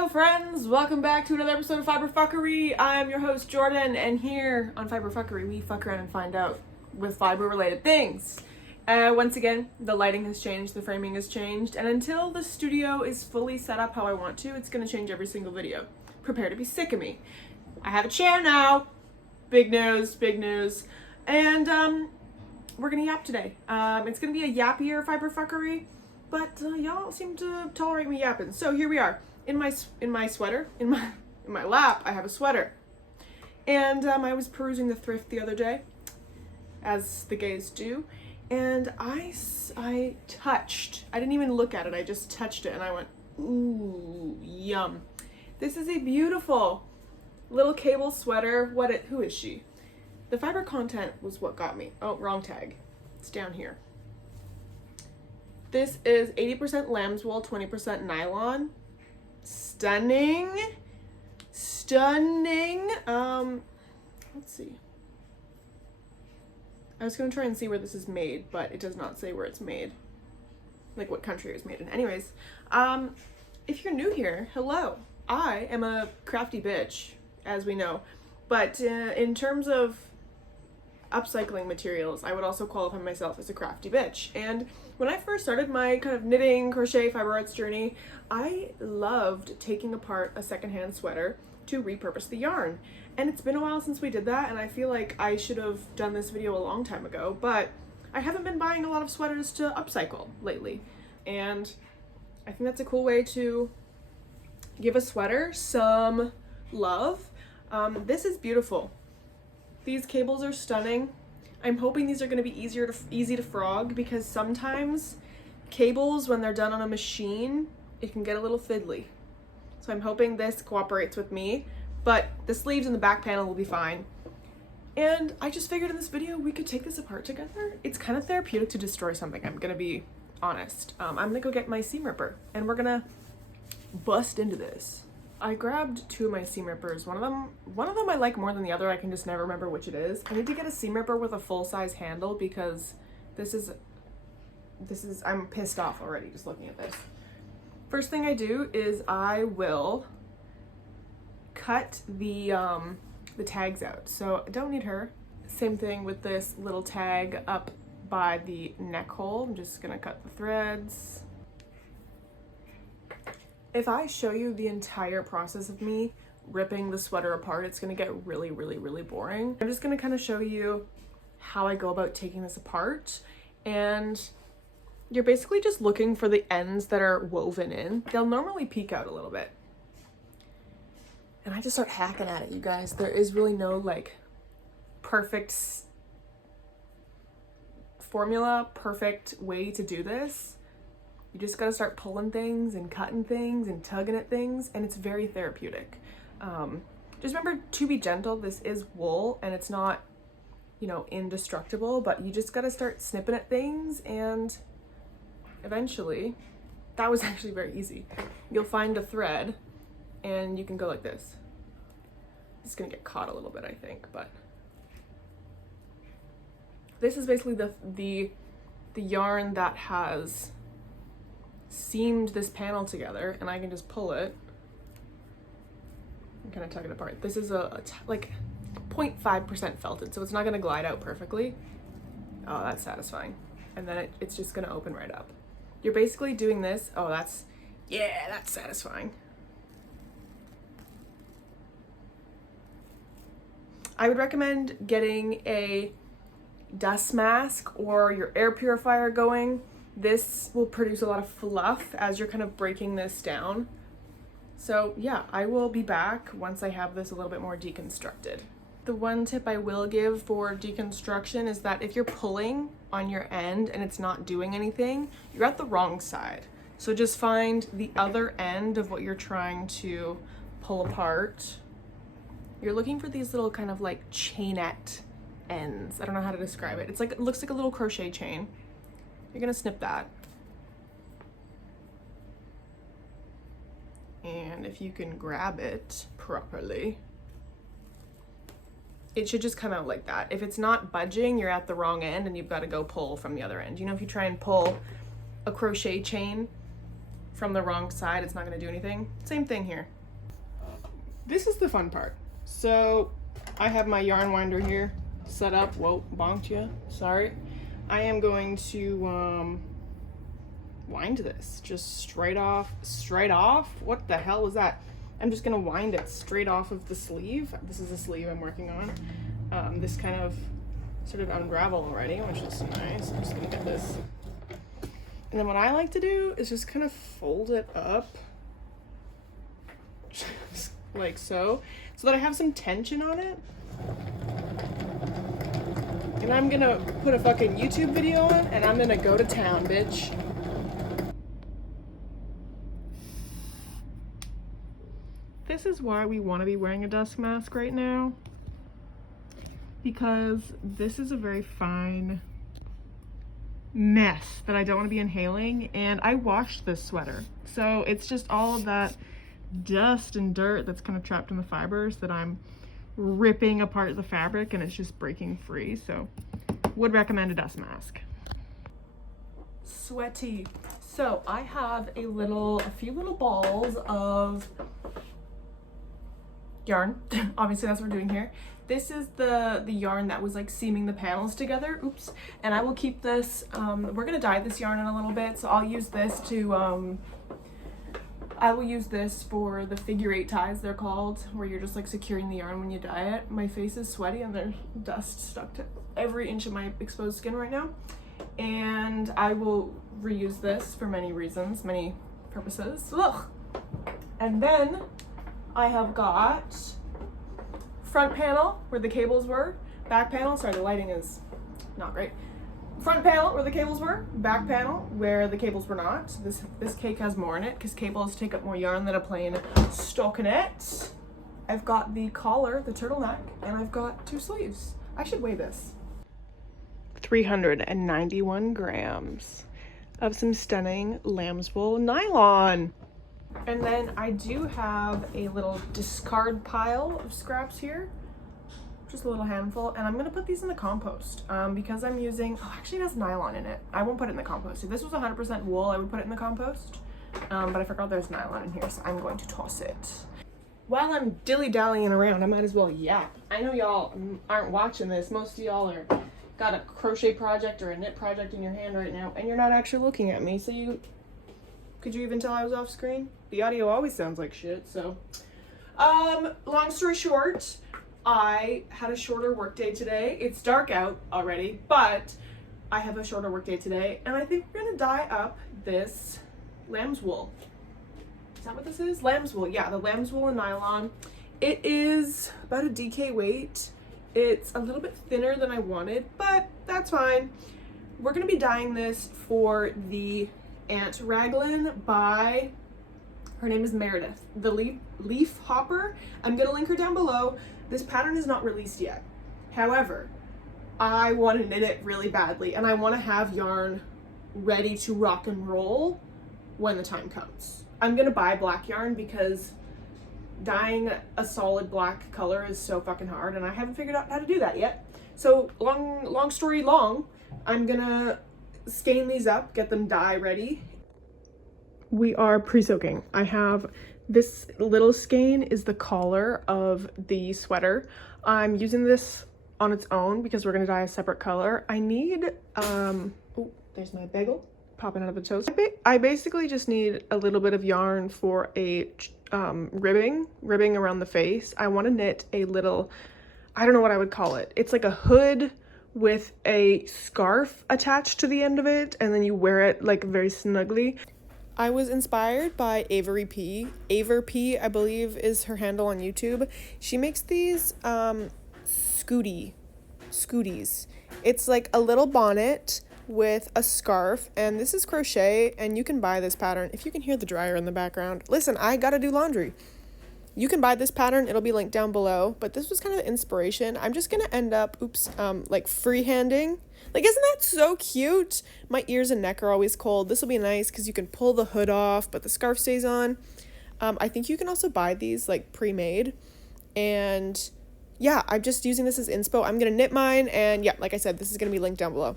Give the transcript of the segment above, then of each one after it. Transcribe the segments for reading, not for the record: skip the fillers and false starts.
Hello friends, welcome back to another episode of fckery. I'm your host Jordan, and here on fckery we fuck around and find out with fiber related things. Once again, the lighting has changed, the framing has changed, and until the studio is fully set up how I want to, it's going to change every single video. Prepare to be sick of me. I have a chair now. Big news, and we're going to yap today. It's going to be a yappier fckery, but y'all seem to tolerate me yapping. So here we are. In my sweater, in my lap, I have a sweater. And I was perusing the thrift the other day, as the gays do, and I didn't even look at it, I just touched it and I went, ooh, yum. This is a beautiful little cable sweater. Who is she? The fiber content was what got me. Oh, wrong tag. It's down here. This is 80% lamb's wool, 20% nylon. Stunning. Let's see. I was gonna try and see where this is made, but it does not say where it's made, like what country it was made in. Anyways, if you're new here, hello. I am a crafty bitch, as we know, but in terms of upcycling materials, I would also qualify myself as a crafty bitch. And when I first started my kind of knitting, crochet, fiber arts journey, I loved taking apart a secondhand sweater to repurpose the yarn. And it's been a while since we did that, and I feel like I should have done this video a long time ago, but I haven't been buying a lot of sweaters to upcycle lately. And I think that's a cool way to give a sweater some love. This is beautiful. These cables are stunning. I'm hoping these are going to be easy to frog, because sometimes cables, when they're done on a machine, it can get a little fiddly. So I'm hoping this cooperates with me, but the sleeves and the back panel will be fine. And I just figured in this video we could take this apart together. It's kind of therapeutic to destroy something, I'm going to be honest. I'm going to go get my seam ripper and we're going to bust into this. I grabbed two of my seam rippers. One of them I like more than the other. I can just never remember which it is. I need to get a seam ripper with a full-size handle, because this is I'm pissed off already just looking at this. First thing I do is I will cut the tags out. So I don't need her. Same thing with this little tag up by the neck hole. I'm just gonna cut the threads. If I show you the entire process of me ripping the sweater apart, it's gonna get really boring. I'm just gonna kind of show you how I go about taking this apart, and you're basically just looking for the ends that are woven in. They'll normally peek out a little bit. And I just start hacking at it, you guys. There is really no like perfect formula, perfect way to do this. You just gotta start pulling things and cutting things and tugging at things, and it's very therapeutic. Just remember to be gentle. This is wool and it's not, you know, indestructible, but you just gotta start snipping at things, and eventually, that was actually very easy. You'll find a thread and you can go like this. It's gonna get caught a little bit, I think, but this is basically the yarn that has seamed this panel together, and I can just pull it and kind of tug it apart. This is like 0.5% felted, so it's not going to glide out perfectly. Oh, that's satisfying. And then it's just going to open right up. You're basically doing this. Oh, that's satisfying. I would recommend getting a dust mask or your air purifier going. This will produce a lot of fluff as you're kind of breaking this down. So yeah, I will be back once I have this a little bit more deconstructed. The one tip I will give for deconstruction is that if you're pulling on your end and it's not doing anything, you're at the wrong side. So just find the other end of what you're trying to pull apart. You're looking for these little kind of like chainette ends. I don't know how to describe it. It's like, it looks like a little crochet chain. You're gonna snip that. And if you can grab it properly, it should just come out like that. If it's not budging, you're at the wrong end and you've got to go pull from the other end. You know, if you try and pull a crochet chain from the wrong side, it's not gonna do anything. Same thing here. This is the fun part. So I have my yarn winder here set up. Whoa, bonked you, sorry. I am going to wind this just straight off. What the hell was that? I'm just gonna wind it straight off of the sleeve. This is the sleeve I'm working on. This kind of sort of unraveled already, which is nice. I'm just gonna get this. And then what I like to do is just kind of fold it up just like so that I have some tension on it. And I'm gonna put a fucking YouTube video on and I'm gonna go to town, bitch. This is why we want to be wearing a dust mask right now, because this is a very fine mess that I don't want to be inhaling, and I washed this sweater, so it's just all of that dust and dirt that's kind of trapped in the fibers that I'm ripping apart the fabric and it's just breaking free. So would recommend a dust mask. Sweaty. So I have a few little balls of yarn. Obviously that's what we're doing here. This is the yarn that was like seaming the panels together. Oops. And I will keep this, we're gonna dye this yarn in a little bit, so I'll use this to I will use this for the figure 8 ties, they're called, where you're just like securing the yarn when you dye it. My face is sweaty and there's dust stuck to every inch of my exposed skin right now. And I will reuse this for many reasons, many purposes. Ugh. And then I have got front panel where the cables were, back panel, sorry the lighting is not great. Front panel where the cables were, back panel where the cables were not. This cake has more in it because cables take up more yarn than a plain stockinette. I've got the collar, the turtleneck, and I've got 2 sleeves. I should weigh this. 391 grams of some stunning lamb's wool nylon. And then I do have a little discard pile of scraps here. Just a little handful, and I'm gonna put these in the compost because I'm using, actually it has nylon in it. I won't put it in the compost. If this was 100% wool, I would put it in the compost, but I forgot there's nylon in here, so I'm going to toss it. While I'm dilly-dallying around, I might as well yap. I know y'all aren't watching this. Most of y'all got a crochet project or a knit project in your hand right now, and you're not actually looking at me, so could you even tell I was off screen? The audio always sounds like shit, so. Long story short, I had a shorter workday today. It's dark out already, but I have a shorter workday today, and I think we're gonna dye up this lamb's wool. Is that what this is? Lamb's wool, yeah, the lamb's wool and nylon. It is about a DK weight. It's a little bit thinner than I wanted, but that's fine. We're gonna be dyeing this for the Aunt Raglan by, her name is Meredith, the leaf hopper. I'm gonna link her down below. This pattern is not released yet. However, I want to knit it really badly, and I want to have yarn ready to rock and roll when the time comes. I'm gonna buy black yarn because dyeing a solid black color is so fucking hard, and I haven't figured out how to do that yet. So long story long, I'm gonna skein these up, get them dye ready. We are pre-soaking. I have this little skein is the collar of the sweater. I'm using this on its own because we're gonna dye a separate color. I need, oh, there's my bagel popping out of the toast. I basically just need a little bit of yarn for a ribbing around the face. I wanna knit a little, I don't know what I would call it. It's like a hood with a scarf attached to the end of it, and then you wear it like very snugly. I was inspired by Aver P. Aver P, I believe, is her handle on YouTube. She makes these Scoodies. It's like a little bonnet with a scarf, and this is crochet, and you can buy this pattern. If you can hear the dryer in the background, listen, I gotta do laundry. You can buy this pattern, it'll be linked down below, but this was kind of inspiration. I'm just gonna end up, like freehanding. Like, isn't that so cute? My ears and neck are always cold. This will be nice because you can pull the hood off, but the scarf stays on. I think you can also buy these like pre-made. And yeah, I'm just using this as inspo. I'm gonna knit mine, and yeah, like I said, this is gonna be linked down below.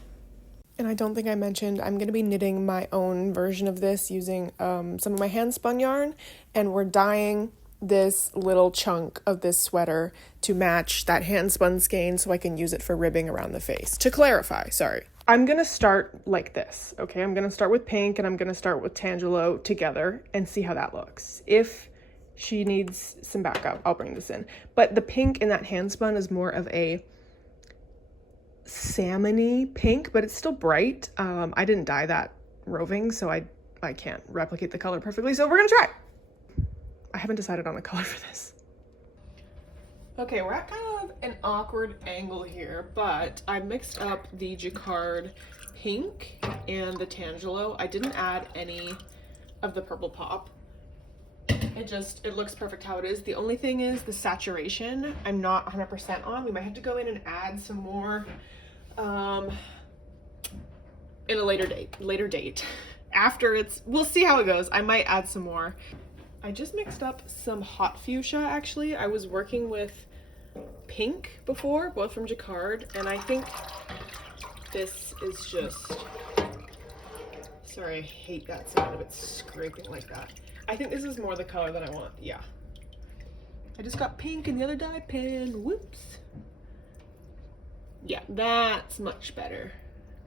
And I don't think I mentioned, I'm going to be knitting my own version of this using some of my hand spun yarn, and we're dyeing this little chunk of this sweater to match that hand spun skein so I can use it for ribbing around the face. To clarify, sorry. I'm going to start like this, okay? I'm going to start with pink and I'm going to start with Tangelo together and see how that looks. If she needs some backup, I'll bring this in. But the pink in that hand spun is more of a salmon-y pink, but it's still bright. I didn't dye that roving, so I can't replicate the color perfectly, so we're gonna try. I haven't decided on a color for this. Okay, we're at kind of an awkward angle here, but I mixed up the jacquard pink and the Tangelo. I didn't add any of the purple pop. It looks perfect how it is. The only thing is the saturation I'm not 100% on. We might have to go in and add some more in a later date. After we'll see how it goes. I might add some more. I just mixed up some hot fuchsia actually. I was working with pink before, both from jacquard, and I think this is just, sorry, I hate that sound of it scraping like that. I think this is more the color that I want, yeah. I just got pink in the other dye pen, whoops. Yeah, that's much better.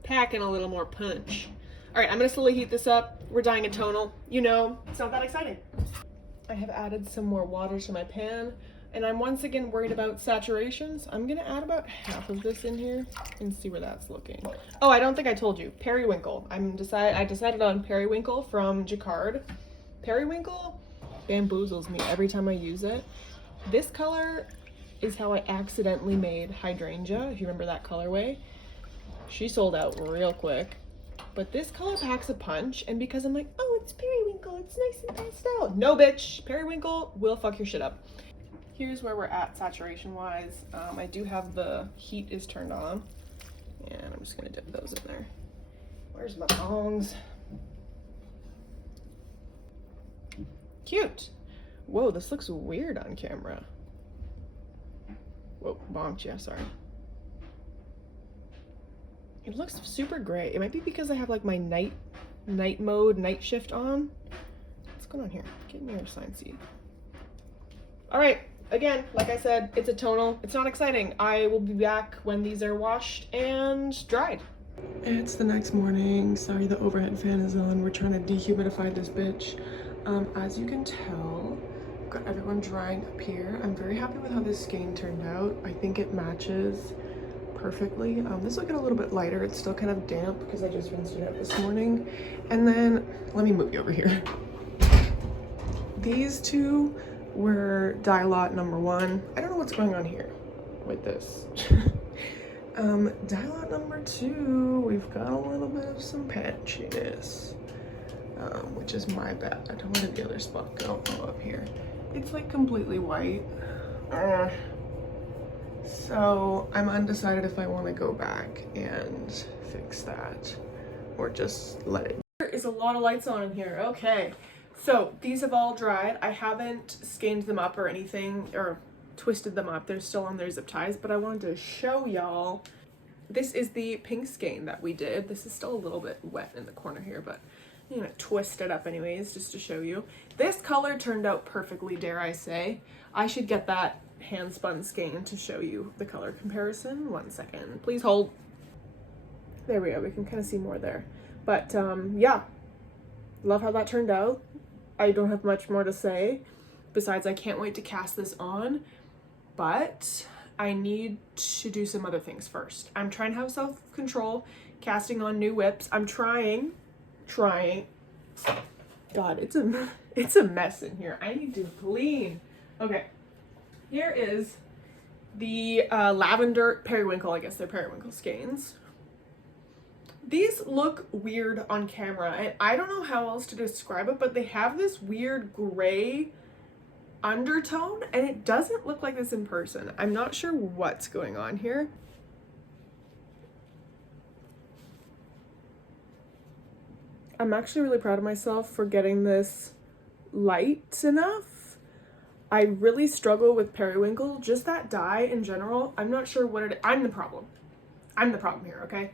Packing a little more punch. All right, I'm gonna slowly heat this up. We're dyeing a tonal. You know, it's not that exciting. I have added some more water to my pan, and I'm once again worried about saturations. I'm gonna add about half of this in here and see where that's looking. Oh, I don't think I told you, periwinkle. I decided on periwinkle from jacquard. Periwinkle bamboozles me every time I use it. This color is how I accidentally made hydrangea, if you remember that colorway. She sold out real quick. But this color packs a punch, and because I'm like, oh, it's periwinkle, it's nice and pastel. No, bitch, periwinkle will fuck your shit up. Here's where we're at saturation-wise. I do have the heat is turned on, and I'm just gonna dip those in there. Where's my tongs? Cute. Whoa, this looks weird on camera. Whoa, bonked, yeah, sorry. It looks super gray. It might be because I have like my night mode, night shift on. What's going on here? Get in your assigned seat. All right, again, like I said, it's a tonal. It's not exciting. I will be back when these are washed and dried. It's the next morning. Sorry, the overhead fan is on. We're trying to dehumidify this bitch. As you can tell, I've got everyone drying up here. I'm very happy with how this skein turned out. I think it matches perfectly. This will get a little bit lighter. It's still kind of damp because I just rinsed it out this morning. And then, let me move you over here. These two were dye lot number 1. I don't know what's going on here with this. Dye lot number 2, we've got a little bit of some patchiness. Which is my bad. Where did the other spot go? Oh, up here. It's like completely white. So I'm undecided if I want to go back and fix that or just let it. There is a lot of lights on in here. Okay, so these have all dried. I haven't skeined them up or anything or twisted them up. They're still on their zip ties, but I wanted to show y'all. This is the pink skein that we did. This is still a little bit wet in the corner here, but I'm gonna twist it up anyways, just to show you. This color turned out perfectly, dare I say. I should get that hand spun skein to show you the color comparison. 1 second, please hold. There we go, we can kind of see more there. But yeah, love how that turned out. I don't have much more to say, besides I can't wait to cast this on, but I need to do some other things first. I'm trying to have self-control, casting on new whips. I'm trying. God, it's a mess in here. I need to clean. Okay, here is the lavender periwinkle. I guess they're periwinkle skeins. These look weird on camera, and I don't know how else to describe it, but they have this weird gray undertone, and it doesn't look like this in person. I'm not sure what's going on here. I'm actually really proud of myself for getting this light enough. I really struggle with periwinkle, just that dye in general. I'm not sure what it is. I'm the problem here, okay?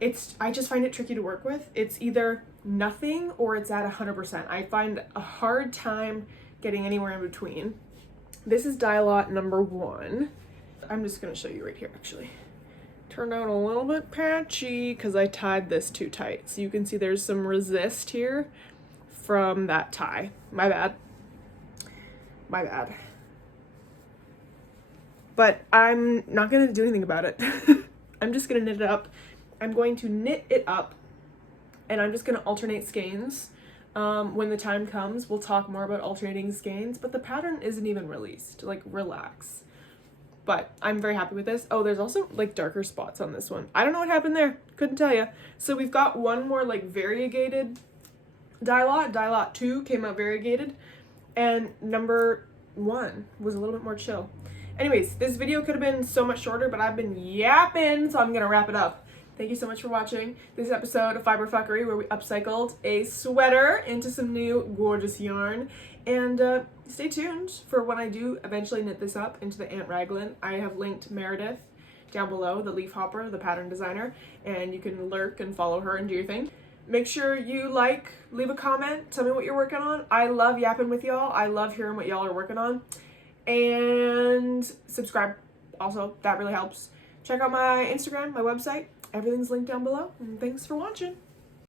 I just find it tricky to work with. It's either nothing or it's at 100%. I find a hard time getting anywhere in between. This is dye lot number 1. I'm just gonna show you right here actually. Turned out a little bit patchy because I tied this too tight. So you can see there's some resist here from that tie. My bad. My bad. But I'm not gonna do anything about it. I'm just gonna knit it up. I'm going to knit it up and I'm just gonna alternate skeins. When the time comes, we'll talk more about alternating skeins, but the pattern isn't even released, like relax. But I'm very happy with this. Oh, there's also like darker spots on this one. I don't know what happened there, couldn't tell you. So we've got one more like variegated dye lot 2 came out variegated, and number 1 was a little bit more chill. Anyways, this video could have been so much shorter, but I've been yapping, so I'm gonna wrap it up. Thank you so much for watching this episode of Fibre Fuckery, where we upcycled a sweater into some new gorgeous yarn. And stay tuned for when I do eventually knit this up into the ant raglan. I have linked Meredith down below, the leaf hopper, the pattern designer, and you can lurk and follow her and do your thing. Make sure you leave a comment, tell me what you're working on. I love yapping with y'all. I love hearing what y'all are working on. And subscribe also, that really helps. Check out my Instagram, my website. Everything's linked down below. And thanks for watching.